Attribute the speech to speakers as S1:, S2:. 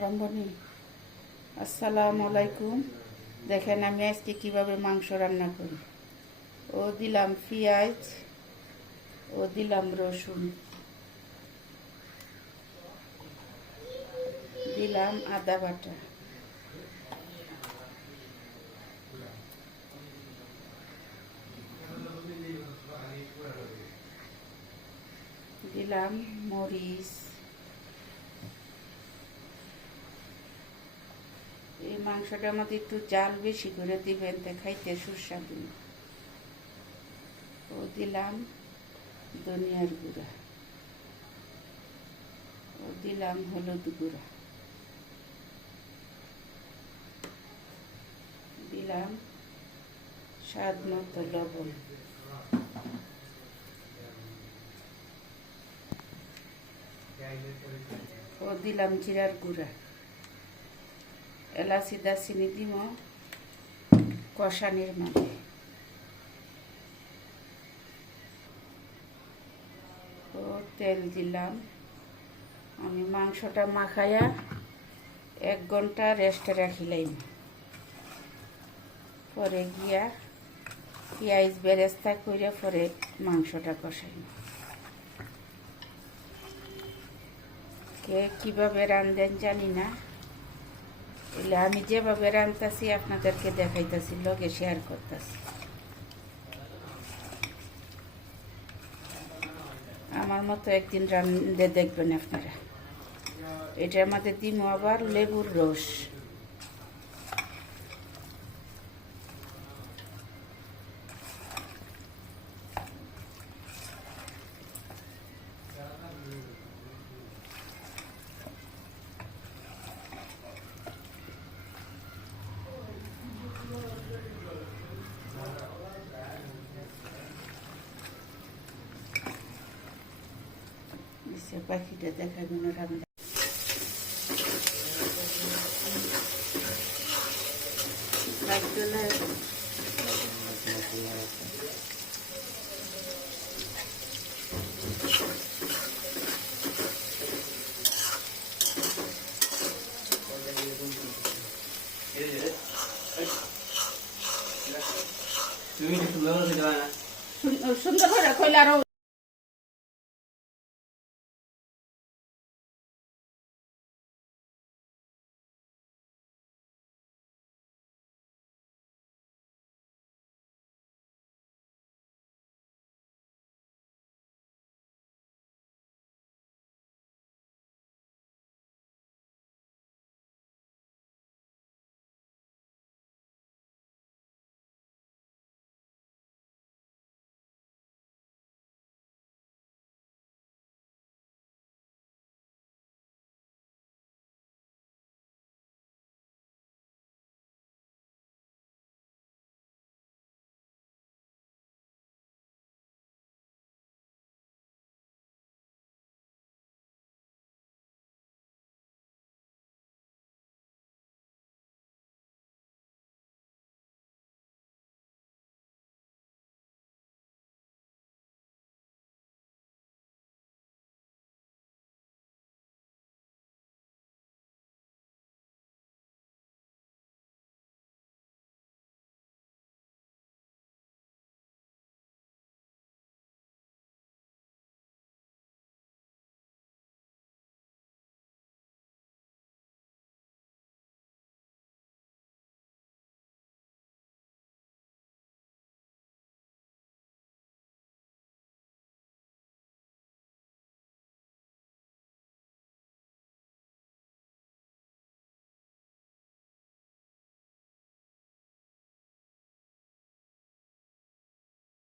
S1: রম্বনী আসসালামু আলাইকুম। দেখেন আমি আজকে কীভাবে মাংস রান্না করি। ও দিলাম পেঁয়াজ, ও দিলাম রসুন। দিলাম আদা বাটা। দিলাম মরিচ। এই মাংসটা আমাদের একটু জাল বেশি করে দিবেন তা খাইতে সুস্বাদু। ও দিলাম ধনিয়ার গুঁড়া। ও দিলাম হলুদ গুঁড়া। দিলাম স্বাদ মতো লবণ। ও দিলাম জিরার গুঁড়া। এলাচি দারচিনি দিব কষানির মাঝে ও তেল দিলাম। আমি মাংসটা মাখাইয়া এক ঘণ্টা রেস্টে রাখিলাম। পরে গিয়া পেঁয়াজ বেরেস্তা করে পরে মাংসটা কষাই কে কীভাবে রান্ধেন জানি না। এলে আমি যেভাবে রান্তাছি আপনাদেরকে দেখাইতেছি লোকে শেয়ার করতেছি। আমার মতো একদিন রান্ধে দেখবেন আপনারা। এটা আমাদের দিন আবার লেবুর রস। সে পাখিটা দেখাবেন রান্না লাগতো না
S2: তুমি কি সুন্দর করে দেওয়া
S1: সুন্দর করে কইলে আরও